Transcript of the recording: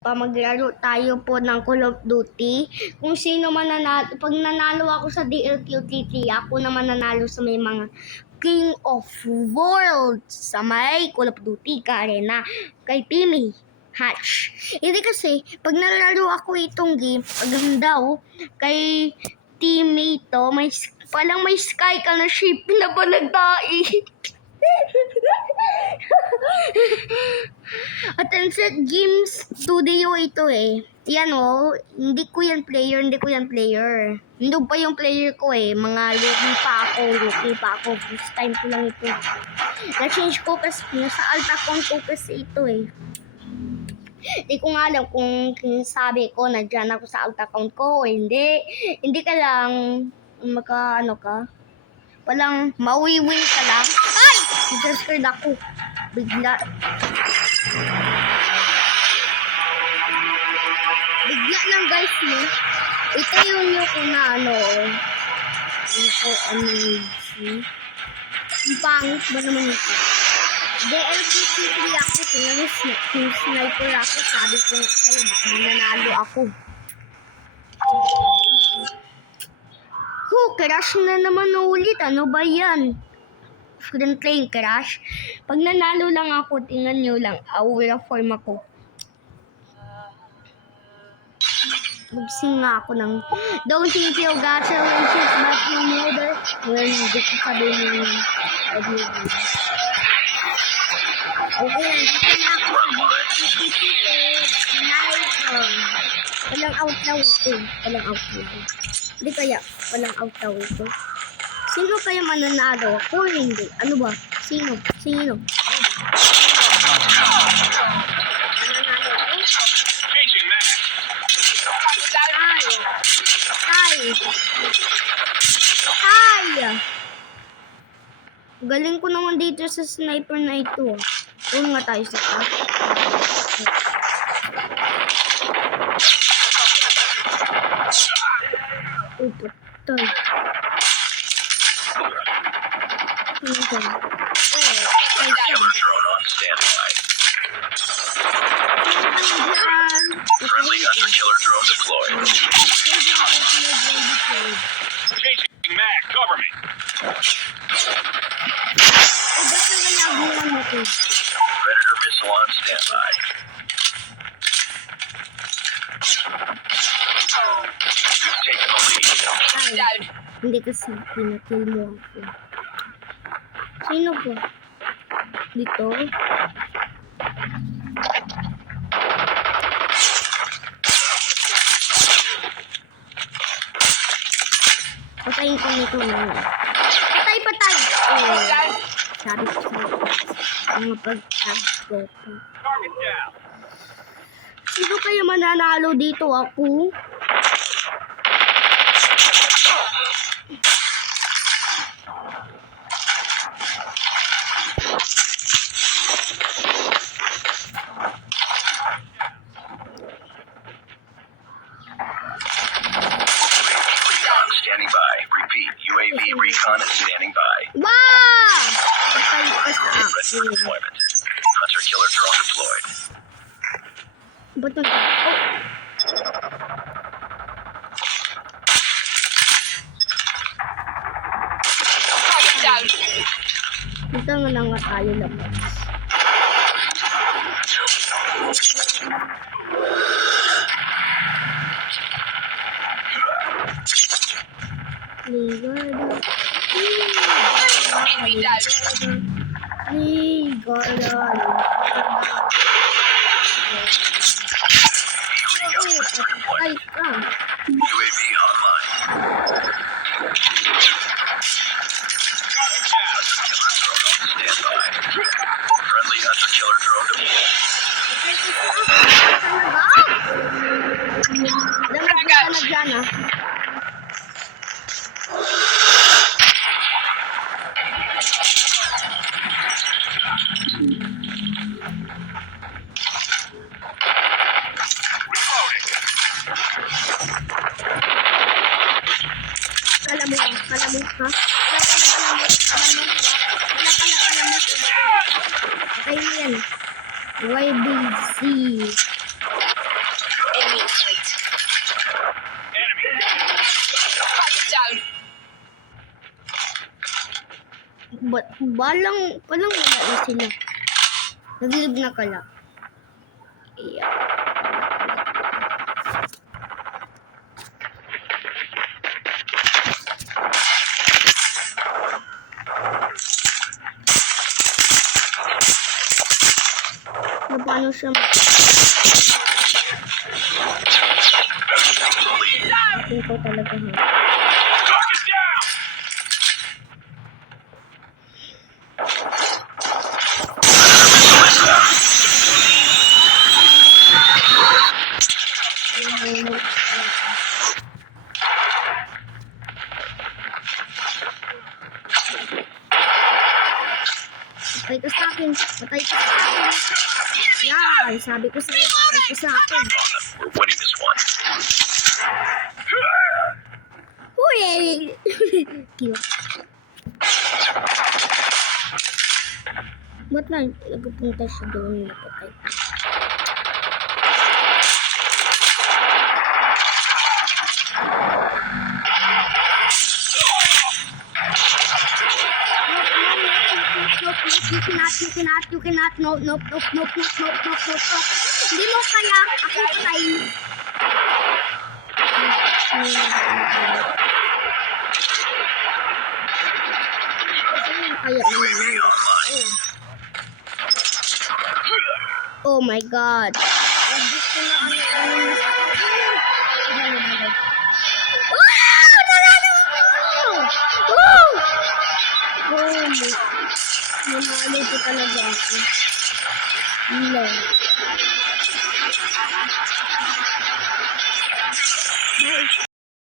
Maglaro tayo po ng Call of Duty. Kung sino man nanalo, pag nanalo ako sa DLQTT, ako naman nanalo sa may mga King of Worlds sa may Call of Duty ka arena kay Timmy Hatch. Hindi kasi, pag nalaro ako itong game, pag daw, kay teammate to, palang may sky ka na ship na balagdai. At set Games Studio ito eh. Yan oh, hindi ko yan player. Hindi pa yung player ko eh. Mga rookie pa ako. First time ko lang ito. Na-change ko kasi, nasa alt account ko kasi ito eh. Hindi ko nga alam kung sabi ko na dyan ako sa alt account ko o hindi. Hindi ka lang walang mawiwin ka lang. Ay! Nag-scared ako. Bigla lang guys mo. Ito yung kung na ito ang pangit ba naman ito. DLPC3 ako. Tingnan sniper ako. Sabi ko sa'yo baka mananalo ako. Crash na naman ulit. Ano ba yan? Friend playing crash. Pag nanalo lang ako, tingnan nyo lang. Aura form ako. Magsing nga ako ng don't think you got your wishes but you know that when you get to sabihin yung okay, nandito na ako sa walang out daw ito. Hindi kaya walang out daw ito. Sino kaya mananalo? Ako hindi. Ano ba? Sino? Changing match. Hi! Galing ko naman dito sa sniper na ito. Doon nga tayo sa taas. Patay. Friendly hunter-killer drone deployed. Changing mag, cover me. Predator missile on standby. You've taken the lead. Down. Hindi kasi pinakill mo ako. Sino po? Dito? Patayin ko nito na. Patay! Oh. Sabi ko sa mga pag-tag ko. Sino kaya mananalo dito ako? Standing by. Repeat. UAV recon is standing by. Wow! Ready for deployment. Hunter-killer drone deployed. Ba't nag- Dito nga lang nga tayo labas. UAV online. Standby. Friendly hunter-killer drone deployed. Kalamot ha? Wala kalamot. Okay yan. YBC. Palang wala na sila. Nagilib na kala. Iya. Paano siya Akin ko talaga ha. Target down! Patay ka sa akin. Patay ka sa akin. Yan. Sabi ko sa'yo, patay ka sa akin. We're winning this one. Hooray! Cute. Ba't nagpunta siya doon na patay? You cannot, no. Hindi mo kaya, ako patay. Kaya naman. Oh my God. Gusto na Nanalo ko talaga ako. Ilaw.